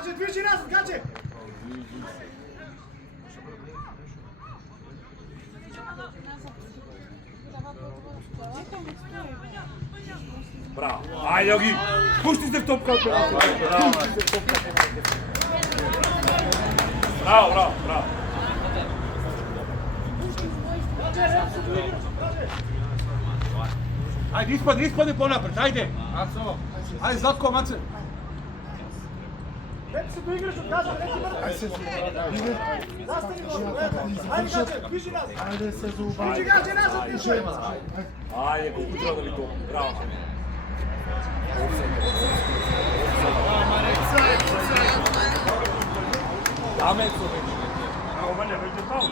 Gađe, dviži nazad, Gađe! Bravo, ajde Jogi, pušti se v topka. Bravo. Ajde, ispadi ponapred, ajde. Ajde, Zlatko, Mace. Već se doigraš od Gađe, neki mrtav. Zastani go, ajde Gađe, dviži nazad. Ajde se zuba. Dviži Gađe nazad, dviži. Ajde, kako utrali to, bravo. Dame su već. Bravo, Vanja, već je tamo.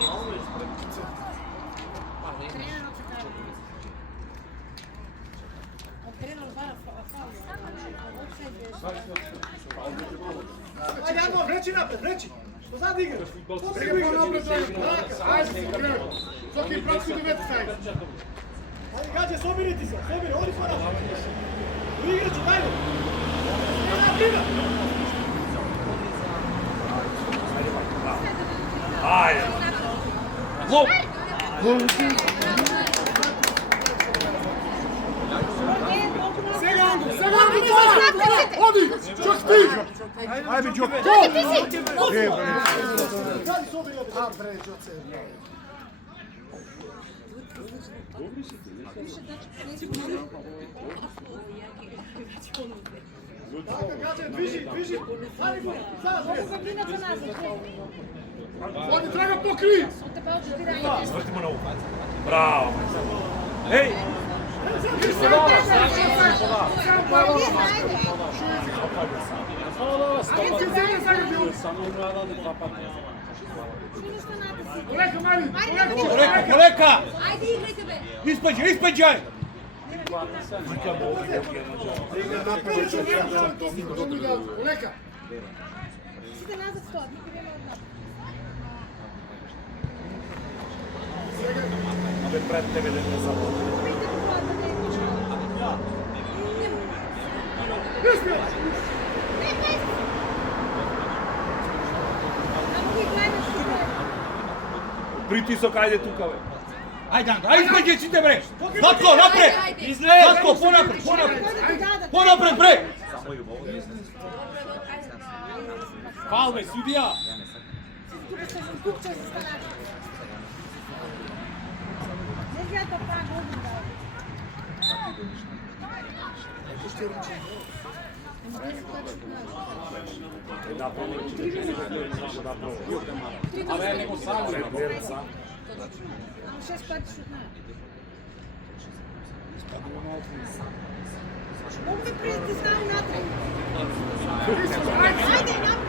Ajde, Amo, vreći napred, vreći. Što sad igraš? Preko napred, ajde se krenu. Zoki, praksi do veta stavi. Ajde, Gađe, sobiriti se, odi po nas. U igraću, dajmo. Ajde. Ajde. Lop. Segandu, odi, čak ti! Ajde, Đok, Gađe, dviži. odi, treba pokri! Zvrtimo na ovu. Bravo. Ej! Koleka! Ajde, igrajte me! Ispađaj! Koleka! Site nazad sto, niko nema od nas. Ove pred tebe da ne zavodimo. Vidite kako da ne može. Pritisak, ajde tukave. Ajde, ispađaj si te bre! Zlatko, napred! Zlatko, ponapred bre! Falve, sudija!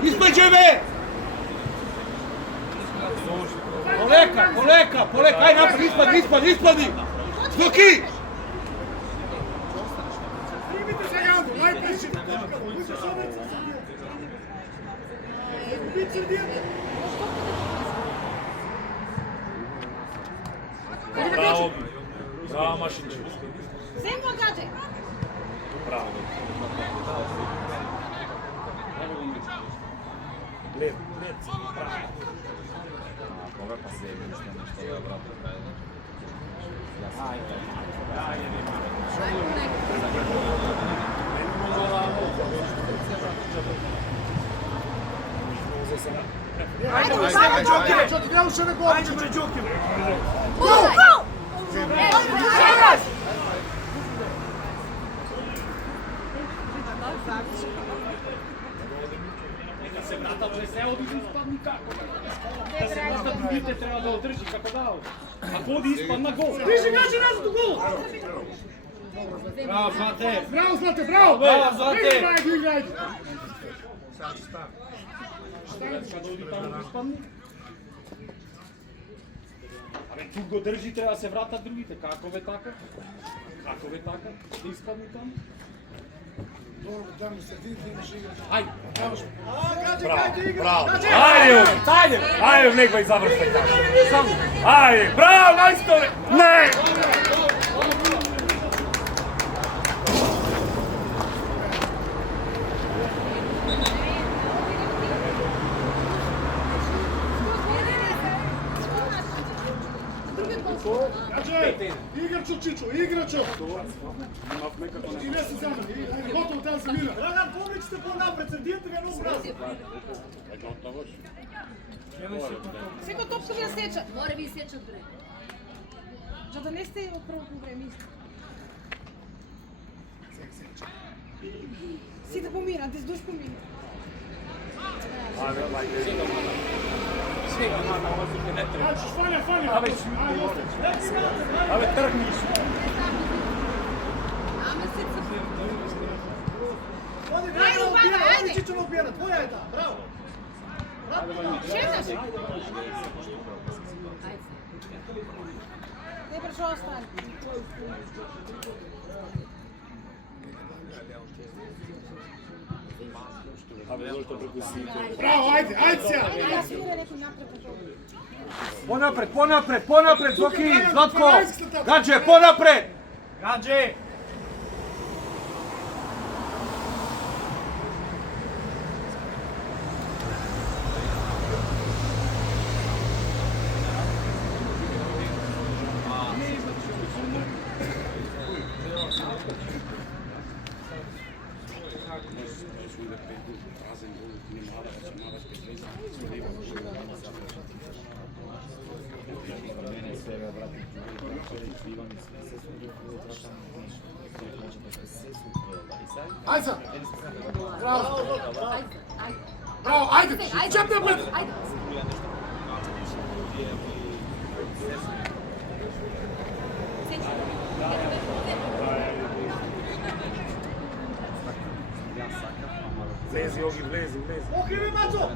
Ispađaj me! Koleka, aj napred, ispadi! Zoki! Primite Segandu, najpreći! Bravo Mašinić. Zemlja, Gađe! Bravo. Lep. Ove pa se nešto je vrata pravilo. Ajde, Čoki, ne uše na gol! Ajde, bre, Đuki, bre. Go! Neka se vrata se odi ispadni kako. Da se vrata drugite treba da održi kako dao. Ako odi ispad na gol. Dviži Gađe nazad u gol. Bravo, Zlate! Bravo, Zlate, bravo! Bravo, Zlate! Igraj! Kada odi tamo da ispadni. Ali tu go drži, treba se vrata drugite. Kako ve tako? Da ispadni tamo? Ajde! Bravo. Ajde, nek završaj tako. Ajde, bravo, majstore! Ne! Чичо, играчо. И не се замени, ајде, готово таа се мина. Драган, повлечите по-напред, средијата ви е многу празна. Секој топка ви ја сечат. Море ви сечат бре. За да не сте од прво време исто. Сите поминат, дес душ поминат. Ајде, фања. Абе, тргниш. Аме се Оди, Ајде, Драган, Бада, оди, ајде. Чичо ме убиена, твоја е таа, браво. Шеташ. Не пречо остане. Абе, зошто прекусите? Браво, ајде сега. Ајде да свире некој напред. Понапред, Зоки, Златко! Гадже, понапред! Гадже! Ајде. Браво. Ајде. Браво, ајде. Чеп напред. Ајде. Влези, Оги, влези. Окриви, Мацо!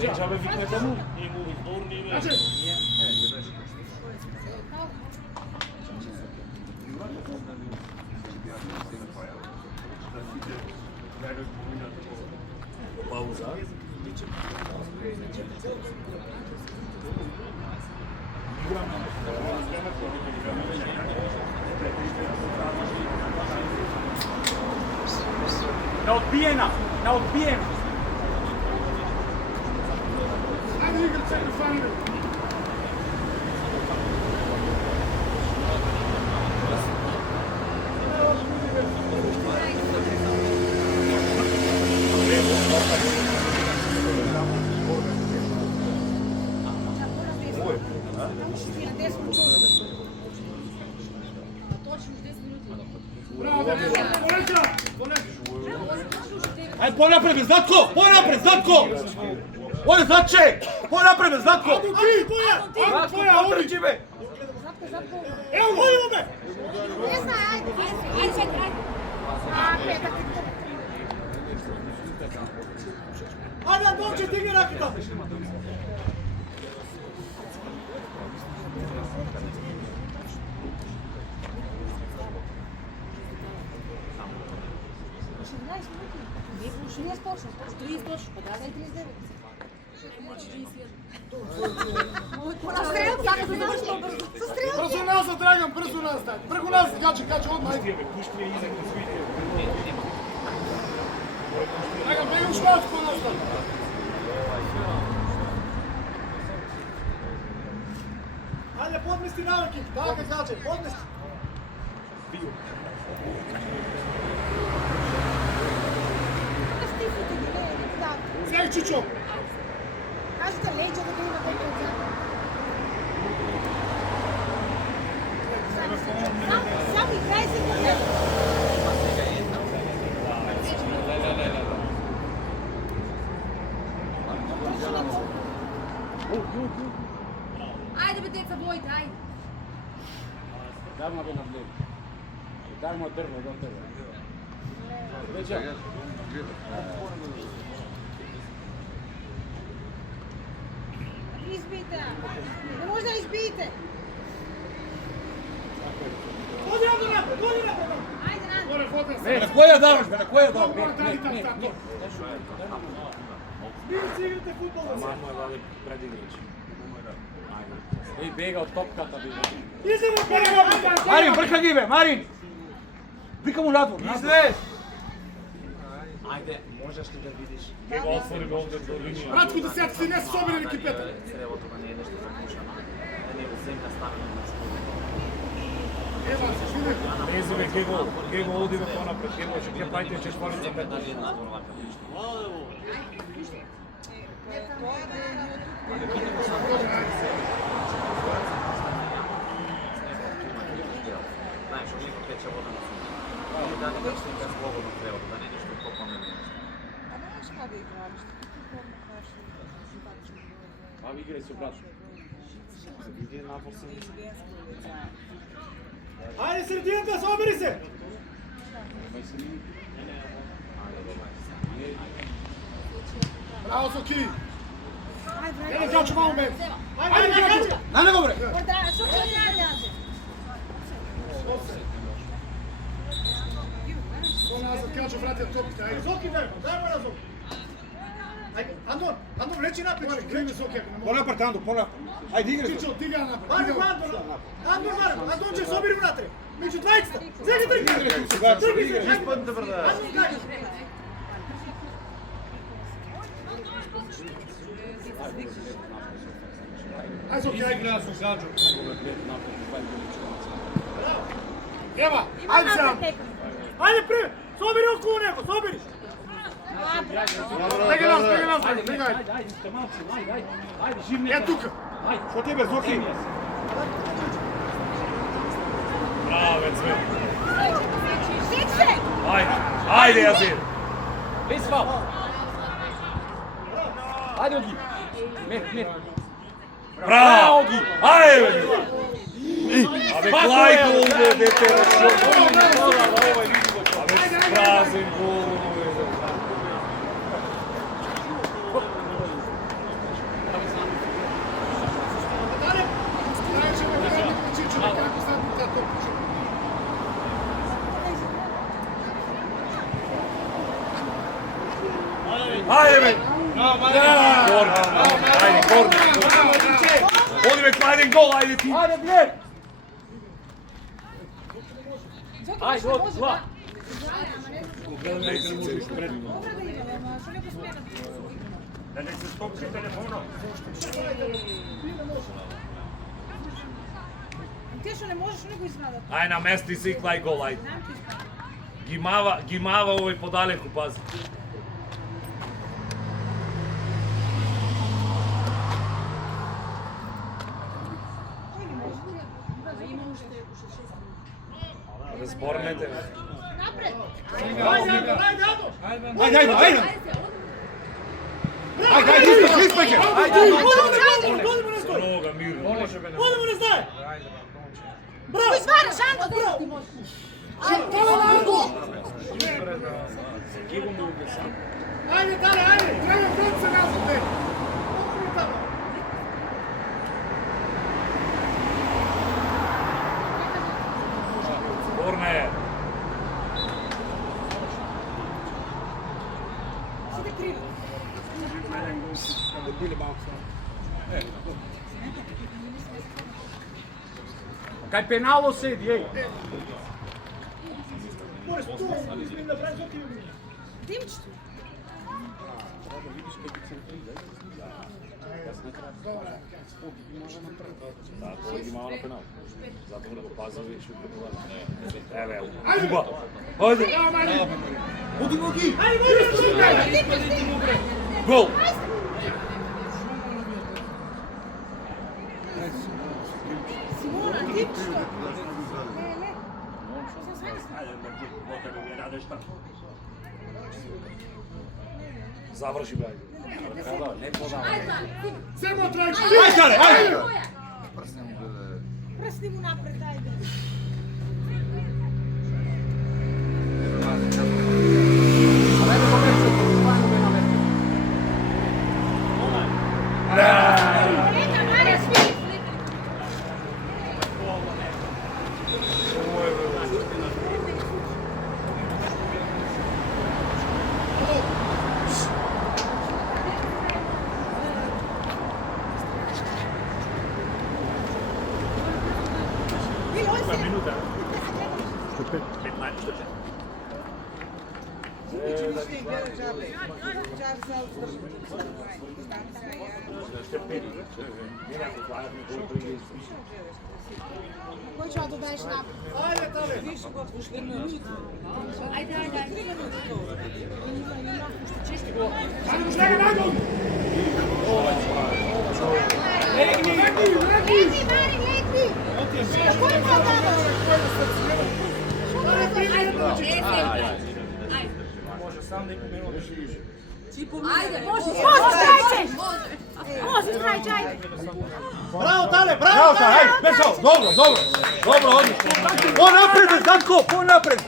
Леđa, бе, викнете му. Гадже. Пауза. На одбиена! Ајде, играче, фања. Браво, полека. Ајде, понапред, Златко! Оде, Златче! Понапред, Златко! Твоја, Отрчи, бе! Ево, војимо ме! Не знае, ајде. Ајде, Антонче, дигни раката! Не спочна. 30 точно, па да, 39. Може 31. Настрел, така да заврши побрзо. Со стрел. Брзо назад, Драган, брзо назад. Преку нас, гадже, одма. Пушти ја изек на своите. Драган, беги уште малку назад. Ајде, подмести навики, така каже, подмести. Сега, Чичо. Кажете леđa да го има тој отзад. Сам играј се кога Ајде бе деца, војте, ајде. Дарма бе на влево. Дарма дрво, до тебе. Леđa. избите. Не може да избиете. Оди напред! Ајде, Нанди. Горе, фотен се. На која даваш, бе, на која даваш? Вие си играте футбол, бе. Мамо е вали предиграч. Еј, бега од топката, бе. Иземе, бега! Марин, брка ги, бе, Марин! Вика му надвор. Излез! Ајде, можеш ли да видиш Него отвори гол до линија. Братко, десетци не се соберени екипета. цревото да не е нешто запушено, да не е земја ставена на стол. Ева, се види. Незиве, Гего одиме понапред. Гего, ќе ќе правите чешпарица пет. Дали е надвор вака нешто. Знаеш, оliko тече вода на сумата. Или да не беше без слободно цревото, да не е нешто копано или нешто. Па ви играј со брат. Иди надвор се мисли. Ајде средината, собери се! Браво, Соки. Ajde, Еде, Гачо, малу мен. Ајде, Гачо! На него бре. Što to javljate? Го назад, Гачо, вратија топките, ајде. Соки, дај му на Соки. Ајде, Андон, влечи напред. Криме Соки, ако не може. Понапред, Андо, понапред. Ајде играј. Тичо, дига напред. Вади Дига. Андон ќе собери унатре. Меѓу двајцата. Сега трка. Испадните брда. Андон дај. Ајде, Соки, ајде. Игра со Гаджо. Ева, ајде сам. Ајде пре, собери околу него, собери. Тега нас, тега нас, Ајде, тега, ајде. ајде, стамаци, ајде, живни. Е, тука. Ајде, Што ти бе, Зоки? Браво, Цве. Siče! Ајде, Јазир. без фал. Ајде, Оги. Мер. Браво, Ги. Ајде, бе. Абе, Клајко, бе, дете. Абе, спразен гол. Знаеш, ме кажа, Чичо, како сам таа топче. Ајде, бе. Корнер. Ајде, корнер. Оди, бе, Клајден гол, ајде ти. Ајде, глед. Ajde, Ајде, два. Dobro da ima, ama što neko smije Да не се стопчи телефоном. Ти што не можеш, не го извадат. Ај, намести се и Клај гол, ајде. Нам ти спада. Ги мава овој подалеку, пази. Кој не може? Абе, зборнете. Напред! Ајде, Андон. Ајде. Ајде, испеќе. Одимо на скор. Нога, мирно. Одимо на знај. Браво! Извараш, Андо, браво! Ајде, Тане, ајде. Треба брат се назад, бе. Окрени тамо. Зборна е. Сиде криво. Кај пенало седи, еј. Мораш ту, измени да прави Соки. Димчето. Да, тој ги мава на пенал. Затоа не го пази веќе укрепува. Еве, Куба. Ајде. Оди ги. Гол. Симона, Димчето. Не. Се знае. Заврши, бе. Земо трајче. Ајде. Прсни му напред, ајде. Нека, Маре, сви! Кој ќе да даеш напред? Ајде, Тале. Ајде, ајде, ајде. Ајде, најдолу. Легни, Мари, легни! Кој го дава? Ајде, може. Може, трајче, ајде! Браво, Тале, Браво, браво, Тале, ајде, бешо, dobro, одлично. Понапред, Зданко, понапред,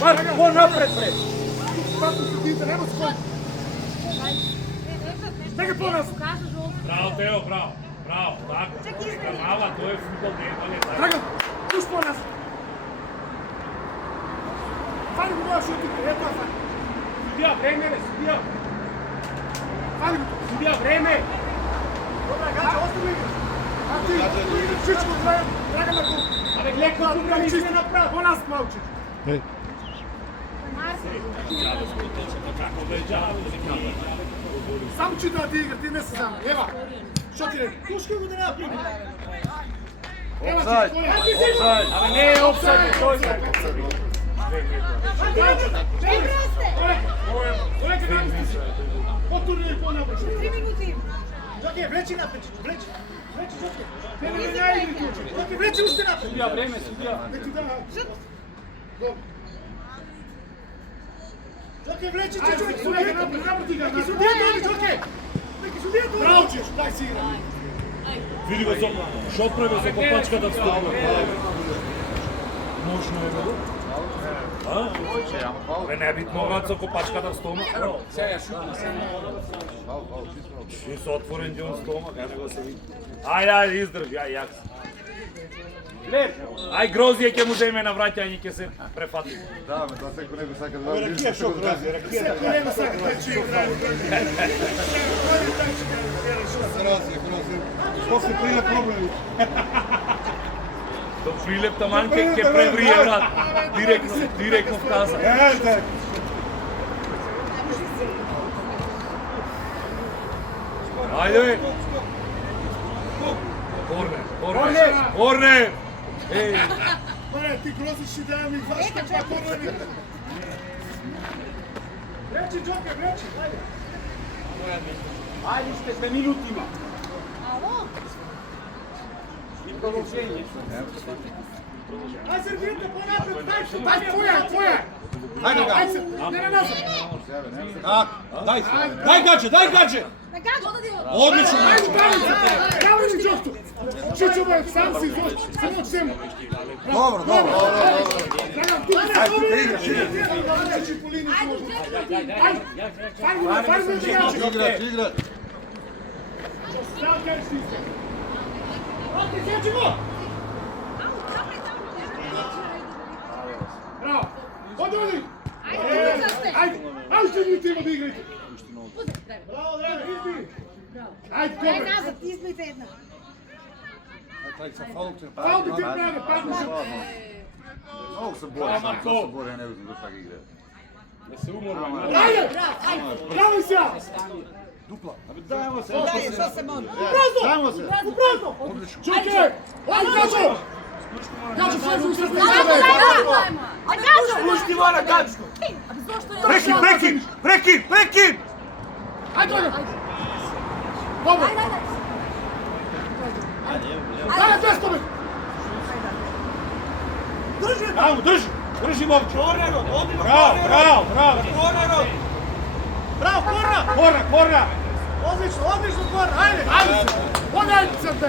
Марко, понапред, бре. Бега по нас. Браво, Тео, браво, tako. Kanala, to je futbol, ne, tako. Драган, пуш по нас. Фали го тоа шутите, ето фали. Судија, време, бе, судија. Фали го. Судија, време. Добра, Гаче, остави го. А ти, всичко Драган на гол. Абе, гледай како тука ми се направи. По нас малче. Само че да ти игра, ти не се знам. Ева, што ти реки? Пушка го да направи. Ева, ти, Абе, не е офсайд, тој е. Потурни по-напред. 3 минути има. Джоке, влечи напред, влечи. Влечи, Джоке. Не најди ти. Джоке, влечи уште напред. Судија, време, судија. Не ти дам. Джоке, влечи, човек, судијата. Неки судијата оди, Джоке. Неки судијата оди. Браво, чеш, дай си игра. Види го што прави за копачката стопа. Мощно е било. Бе, не бит могаат со копачката в стомак. И со отворен дјон стомак, ајде го се види. Ајде, издржи, ај, јак. Ај, Грозија ќе му земе на враќање, ќе се префати. Да, ме тоа секој не би сака да видиш. Ракија шо грози, ракија. Секој нема сака да чи игра. После прилеп проблеми. До прилеп таман ќе преврие брат. Директно в каза. Ајде бе. Корнер. Еј. Маре, ти грозиш и да ми ваш каква корнери. Влечи, Джоке, влечи, ајде. Ајде, уште 2 минути има. Ало? И продолжение. Ај сервирате по-напред, дај што. Дај, твоја. Ајде га. Не назад. Дај гаче. На гаджо! Одлично. Браво си, Джокто. Чичо бе, сам си изош. Само чему. Добро. Драган, тука се Ајде, игра. Чичи по линија. Ајде, фармо да играчи. Игра. Стал кажеш ти се. Оти, сечи го. Браво. Оди. Ајде, ще минути има да играте. Браво, Драган, изби. Ајде, Дај добре. назад, избите една. Фал би ти прави, паднеш. Много се бори, ја не знам зашто ги игра. Да се уморува. Ајде! Браво сега! Дај, што се моли. Браво! Браво! Чуке! Ајде, Гачо! Гачо, слезу и се Пушти вара гачко. Прекин. Ајде, Драган! Добро! Ајде, десто бе! Држи! Браво, држи момче. Корнерот, оди на Браво. Корнерот! Браво, корнер! Одлично, корнер! Ајде! Одајте се, бе!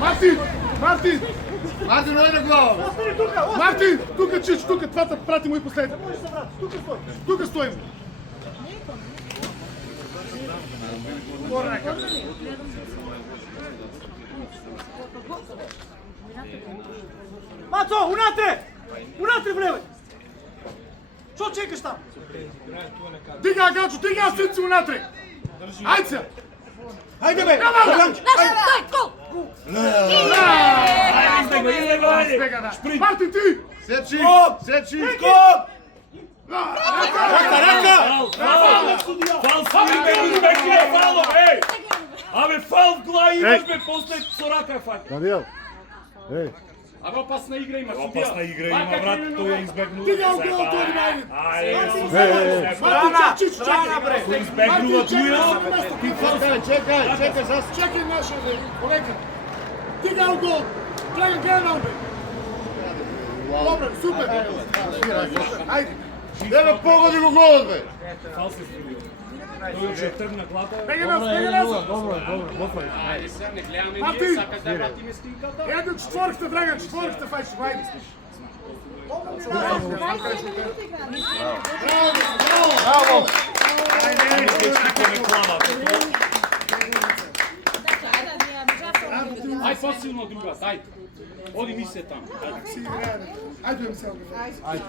Мартин! Мартин, ојде глава. Остани тука! Мартин! Тука, Чич, тука, твата пратимо и последно. Може се брат, тука стои. Тука стоим. Мацо, унатре! Унатре, време! Што чекаш там? Дига, Гачо, дига синци унатре. Ајде се. Ајде бе! Мартин, ти. Сечи. Скоп! бе после со рака фаќа. Даниел. Еј. Ама опасна игра има судија. Опасна игра има, брат, тој ја избегнува. Стигал гол тој Мајлин. Страна, бре. Избегнува туја. Чекај, чекај нашо бе. Полека. Стигал гол. Гледам бе. Добре, супер. Ајде. Еве погоди го голот бе. Фал се студио. Тој ќе тргна глата. Бега назад. Ајде сега не гледаме Мати! ние сакаш да вратиме стинката. Еде четворката, Драган, четворката фаќаш, ајде. Ај посилно друга, ајде. Оди ми се таму. Ајде, ми се. Ајде.